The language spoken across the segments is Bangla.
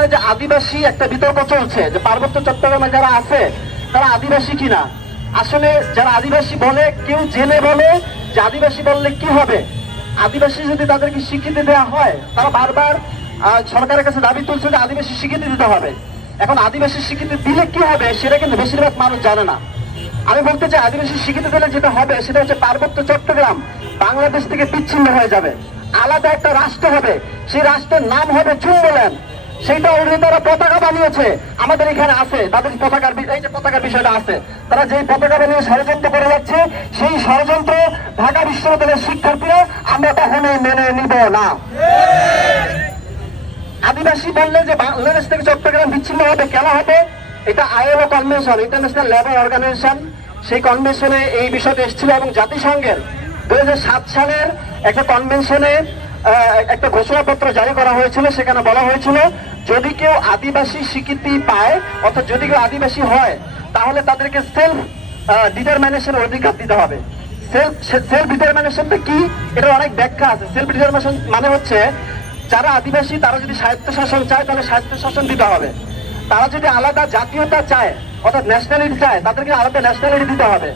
বর্তমানে যে আদিবাসী একটা বিতর্ক চলছে যে পার্বত্য চট্টগ্রামে যারা আছে তারা আদিবাসী কিনা। আসলে যারা আদিবাসী বলে কেউ জেনে বলে যে আদিবাসী বললে কি হবে, আদিবাসী যদি তাদেরকে স্বীকৃতি দেওয়া হয় তারা বারবার সরকারের কাছে দাবি তুলছে যে আদিবাসী স্বীকৃতি দিতে হবে। এখন আদিবাসী স্বীকৃতি দিলে কি হবে সেটা কিন্তু বেশিরভাগ মানুষ জানে না। আমি বলতে চাই আদিবাসী স্বীকৃতি দিলে যেটা হবে সেটা হচ্ছে পার্বত্য চট্টগ্রাম বাংলাদেশ থেকে বিচ্ছিন্ন হয়ে যাবে, আলাদা একটা রাষ্ট্র হবে, সেই রাষ্ট্রের নাম হবে জুম্বল্যান্ড। সেইটা অলরেডি তারা পতাকা বানিয়েছে, আমাদের এখানে আছে, তাদের পতাকার এই যে পতাকার বিষয়টা আছে, তারা যেই পতাকা বানিয়ে ষড়যন্ত্র করে যাচ্ছে সেই ষড়যন্ত্র ঢাকা বিশ্ববিদ্যালয়ের শিক্ষার্থীরা আমরা কখনোই মেনে নিব না। আদিবাসী বললে যে বাংলাদেশ থেকে চট্টগ্রাম বিচ্ছিন্ন হবে, কেন হবে? এটা ILO convention, international labour organisation, সেই কনভেনশনে এই বিষয়টা এসেছিল এবং জাতিসংঘের 2007 সালের একটা কনভেনশনে একটা ঘোষণাপত্র জারি করা হয়েছিল। সেখানে বলা হয়েছিল যদি কেউ আদিবাসী স্বীকৃতি পায় অর্থাৎ যদি কেউ আদিবাসী হয় তাহলে তাদেরকে সেলফ ডিটারমিনেশনের অধিকার দিতে হবে। সেলফ ডিটারমিনেশনটা কি, এটা অনেক ব্যাখ্যা আছে। সেলফ ডিটারমিনেশন মানে হচ্ছে যারা আদিবাসী তারা যদি স্বায়ত্তশাসন চায় তাহলে স্বায়ত্তশাসন দিতে হবে, তারা যদি আলাদা জাতীয়তা চায় অর্থাৎ ন্যাশনালিটি চায় তাদেরকে আলাদা ন্যাশনালিটি দিতে হবে,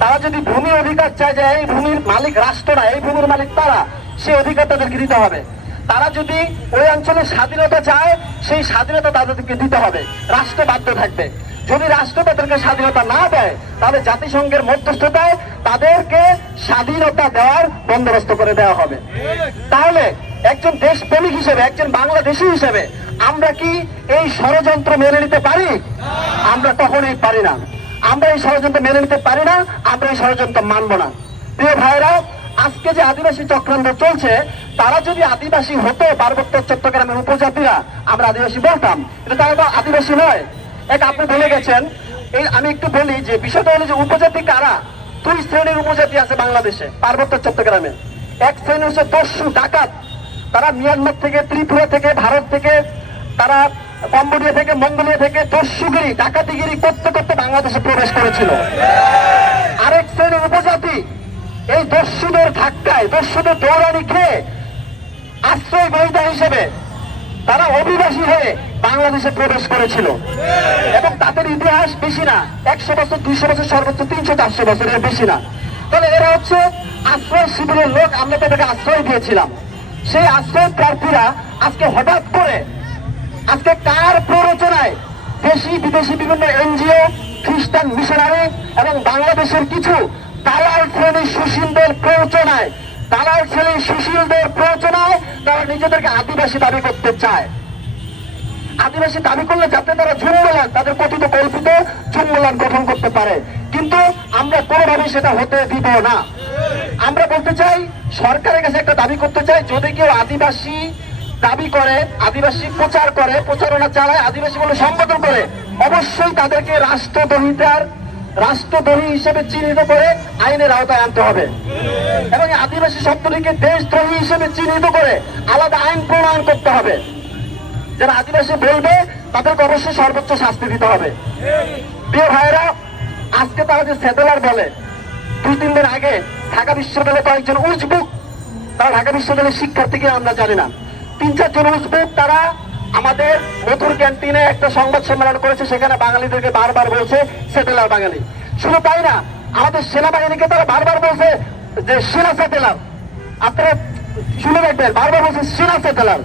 তারা যদি ভূমি অধিকার চায় যে এই ভূমির মালিক রাষ্ট্র না এই ভূমির মালিক তারা, সেই অধিকার তাদেরকে দিতে হবে, তারা যদি ওই অঞ্চলের স্বাধীনতা চায় সেই স্বাধীনতা তাদেরকে দিতে হবে, রাষ্ট্র বাধ্য থাকবে। যদি রাষ্ট্র তাদেরকে স্বাধীনতা না দেয় তাহলে জাতিসংঘের মধ্যস্থতায় তাদেরকে স্বাধীনতা দেওয়ার বন্দোবস্ত করে দেওয়া হবে। তাহলে একজন দেশপ্রেমিক হিসেবে একজন বাংলাদেশী হিসেবে আমরা কি এই ষড়যন্ত্র মেনে নিতে পারি? আমরা কখনোই পারি না। আমরা এই ষড়যন্ত্র মেনে নিতে পারি না, আমরা এই ষড়যন্ত্র মানব না। প্রিয় ভাইরা, আজকে যে আদিবাসী চক্রান্ত চলছে তারা যদি আদিবাসী হতো, পার্বত্য চট্টগ্রামের উপজাতিরা আমরা আদিবাসী বলতাম, কিন্তু তারা তো আদিবাসী নয়। এক আপনি বলে গেছেন, এই আমি একটু বলি যে বিষয়টা হলো যে উপজাতি কারা। দুই শ্রেণীর উপজাতি আছে বাংলাদেশে পার্বত্য চট্টগ্রামে। এক শ্রেণী হচ্ছে দস্যু ডাকাত, তারা মিয়ানমার থেকে, ত্রিপুরা থেকে, ভারত থেকে, তারা কম্বোডিয়া থেকে, মঙ্গোলিয়া থেকে দস্যুগিরি ডাকাতিগিরি করতে করতে বাংলাদেশে প্রবেশ করেছিল। আরেক শ্রেণীর উপজাতি এই দস্যুদের ধাক্কায়, দস্যুদের দৌড়ানি খেয়ে আশ্রয় বহিদা হিসেবে তারা অভিবাসী হয়ে বাংলাদেশে প্রবেশ করেছিল এবং তাদের ইতিহাস বেশি না, 100 বছর, 200 বছর, সর্বোচ্চ 300-400 বছরের বেশি না। তাহলে এরা হচ্ছে আশ্রয় শিবিরের লোক, আমরা তাদেরকে আশ্রয় দিয়েছিলাম। সেই আশ্রয় প্রার্থীরা আজকে হঠাৎ করে আজকে কার প্ররোচনায় দেশি বিদেশি বিভিন্ন এনজিও, খ্রিস্টান মিশনারি এবং বাংলাদেশের কিছু দালাল শ্রেণীর সুশীলদের প্ররোচনায়, দালাল শ্রেণীর সুশীলদের প্ররোচনায় তারা নিজেদেরকে আদিবাসী দাবি করতে চায়। আদিবাসী দাবি করলে যাতে তারা জুম্বল্যান্ড, তাদের কথিত কল্পিত জুম্বল্যান্ড গঠন করতে পারে, কিন্তু আমরা কোনোভাবেই সেটা হতে দিব না। আমরা বলতে চাই, সরকারের কাছে একটা দাবি করতে চাই, যদি কেউ আদিবাসী দাবি করে, আদিবাসী প্রচার করে, প্রচারণা চালায়, আদিবাসী বলে সম্বোধন করে, অবশ্যই তাদেরকে রাষ্ট্রদ্রোহী হিসেবে চিহ্নিত করে আইনের আওতায় আনতে হবে এবং আদিবাসী শব্দটিকে দেশদ্রোহী হিসেবে চিহ্নিত করে আলাদা আইন প্রণয়ন করতে হবে। যারা আদিবাসী বলবে তাদেরকে অবশ্যই সর্বোচ্চ শাস্তি দিতে হবে। প্রিয় ভাইয়েরা, আজকে তারা যে সেটেলার বলে, 2-3 দিন আগে ঢাকা বিশ্ববিদ্যালয়ে কয়েকজন উজবুক, তারা ঢাকা বিশ্ববিদ্যালয়ের শিক্ষার্থী কিনা আমরা জানি না, 3-4 জন উজবুক তারা আমাদের মধুর ক্যান্টিনে একটা সংবাদ সম্মেলন করেছে, সেখানে বাঙালিদেরকে বারবার বলছে সেটেলার বাঙালি। শুধু তাই না, আমাদের সেনাবাহিনীকে তারা বারবার বলছে যে সেনা সেটেলার, আপনারা শুনে রাখবেন, বারবার বলছে সেনা সেটেলার।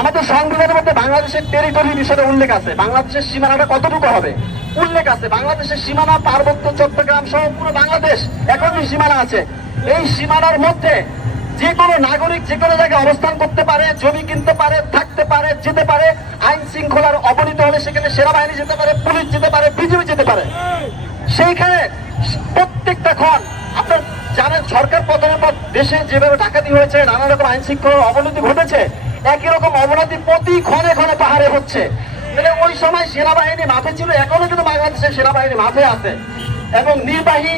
আমাদের সংবিধানের মধ্যে বাংলাদেশের টেরিটরি বিষয়ে উল্লেখ আছে, বাংলাদেশের সীমানাটা কতটুকু হবে উল্লেখ আছে। বাংলাদেশের সীমানা পার্বত্য চট্টগ্রাম সহ পুরো বাংলাদেশ একটি সীমানা আছে। এই সীমানার মধ্যে যে কোনো নাগরিক যে কোনো জায়গায় অবস্থান করতে পারে, জমি কিনতে পারে, থাকতে পারে, যেতে পারে। আইন শৃঙ্খলার অবনতি হলে সেখানে সেনাবাহিনী যেতে পারে, পুলিশ যেতে পারে, বিজিবি যেতে পারে। সেইখানে প্রত্যেকটা ক্ষণ আপনার জানেন, সরকার পতনের পর দেশে যেভাবে ডাকাতি হয়েছে, নানা রকম আইন শৃঙ্খলার অবনতি ঘটেছে, একই রকম অবনতি প্রতি ক্ষণে ক্ষণে পাহাড়ে হচ্ছে। তাহলে ওই সময় সেনাবাহিনী মাঠে ছিল, এখনো কিন্তু বাংলাদেশের সেনাবাহিনী মাঠে আছে এবং নির্বাহী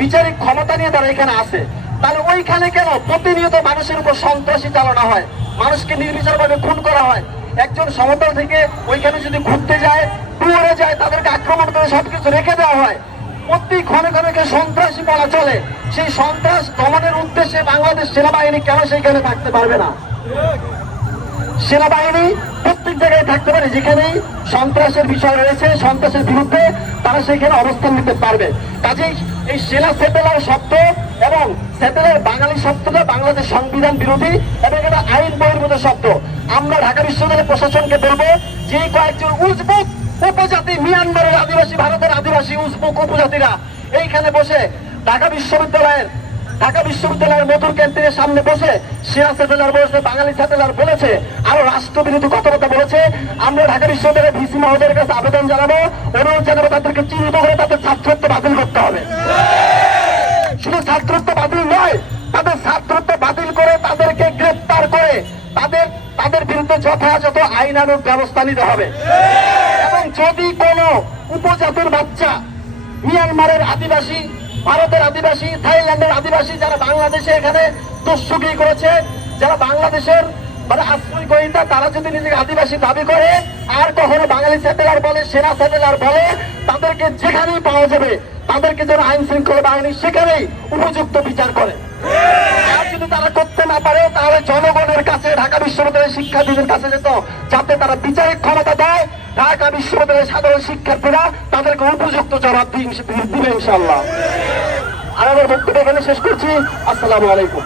বিচারিক ক্ষমতা নিয়ে তারা এখানে আছে। তাহলে ওইখানে কেন প্রতিনিয়ত মানুষের উপর সন্ত্রাসী চালানো হয়, মানুষকে নির্বিচারভাবে খুন করা হয়? একজন সমতল থেকে ওইখানে যদি ঘুরতে যায়, টুরে যায়, তাদেরকে আক্রমণ করে সবকিছু রেখে দেওয়া হয়। প্রতি ক্ষণে ক্ষণে সন্ত্রাসী বলা চলে। সেই সন্ত্রাস দমনের উদ্দেশ্যে বাংলাদেশ সেনাবাহিনী কেন সেইখানে থাকতে পারবে না? সেনাবাহিনী প্রত্যেক জায়গায় থাকতে পারে, যেখানেই সন্ত্রাসের বিষয় রয়েছে, সন্ত্রাসের বিরুদ্ধে তারা সেখানে অবস্থান নিতে পারবে। কাজেই এই সেনা সেটেলার শব্দ এবং সেটেলার বাঙালি শব্দটা বাংলাদেশ সংবিধান বিরোধী এবং এটা আইন বহির্ভূত শব্দ। আমরা ঢাকা বিশ্ববিদ্যালয়ের প্রশাসনকে বলবো যে কয়েকজন উজবেক উপজাতি, মিয়ানমারের আদিবাসী, ভারতের আদিবাসী উজবেক উপজাতিরা এইখানে বসে ঢাকা বিশ্ববিদ্যালয়ের মধুর ক্যান্টিনের সামনে বসে সেনা সেটেলার বলেছে, বাঙালি সেটেলার বলেছে, আরো রাষ্ট্রবিরোধী কথাবার্তা বলেছে। আমরা ঢাকা বিশ্ববিদ্যালয়ের ভিসি মহোদয়ের কাছে আবেদন জানাবো, অনুরোধ জানাবো তাদেরকে চিহ্নিত করে তাদের ছাত্রত্ব বাতিল করতে হবে। শুধু ছাত্রত্ব বাতিল নয়, তাদের ছাত্রত্ব বাতিল করে তাদেরকে গ্রেফতার করে তাদের বিরুদ্ধে যথাযথ আইনানুগ ব্যবস্থা নিতে হবে। এবং যদি কোনো উপজাতির বাচ্চা, মিয়ানমারের আদিবাসী, ভারতের আদিবাসী, থাইল্যান্ডের আদিবাসী যারা বাংলাদেশে এখানে দস্যুগিরি করেছে, যারা বাংলাদেশের মানে আশ্রয় গ্রহীতা, তারা যদি নিজেকে আদিবাসী দাবি করে আর কখনো বাঙালি সেটেলার বলে, সেনা সেটেলার বলে, তাদেরকে যেখানেই পাওয়া যাবে তাদেরকে যেন আইন শৃঙ্খলা বাহিনী সেখানেই উপযুক্ত বিচার করে। আর যদি তারা করতে না পারে তাহলে জনগণের কাছে, ঢাকা বিশ্ববিদ্যালয়ের শিক্ষার্থীদের কাছে যেত, যাতে তারা বিচারিক ক্ষমতা দেয়, ঢাকা বিশ্ববিদ্যালয়ের সাধারণ শিক্ষার্থীরা তাদেরকে উপযুক্ত জবাব দিবে ইনশাআল্লাহ। আর আমার বক্তব্য এখানে শেষ করছি। আসসালামু আলাইকুম।